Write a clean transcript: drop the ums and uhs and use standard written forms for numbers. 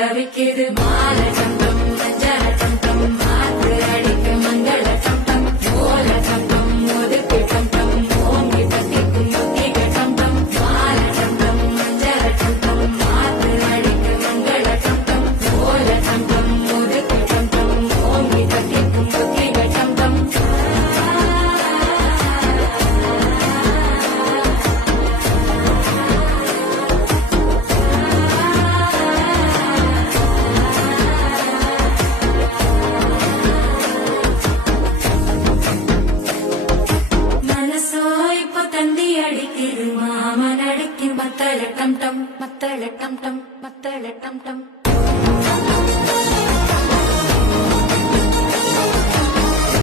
தவிக்குது மால சம்பம் மஞ்சள சம்பம் மாற்று அடிக்க மங்கள சம்பம் ஓல சம்பம் ஒதுக்கு சம்பம் ஓங்கி தட்டிக்கும் ஒத்திக சம்பம் மால சம்பம் மஞ்சள சம்பம் மாற்று அடிக்க மங்கள சம்பம் ஓல சம்பம் ஒதுக்கு சம்பம் ஓங்கி தட்டிக்கும் ஒத்திக சம்பம் மாமன் அடிக்கும் மத்தள டம் டம் மத்தள டம் டம் மத்தள டம் டம்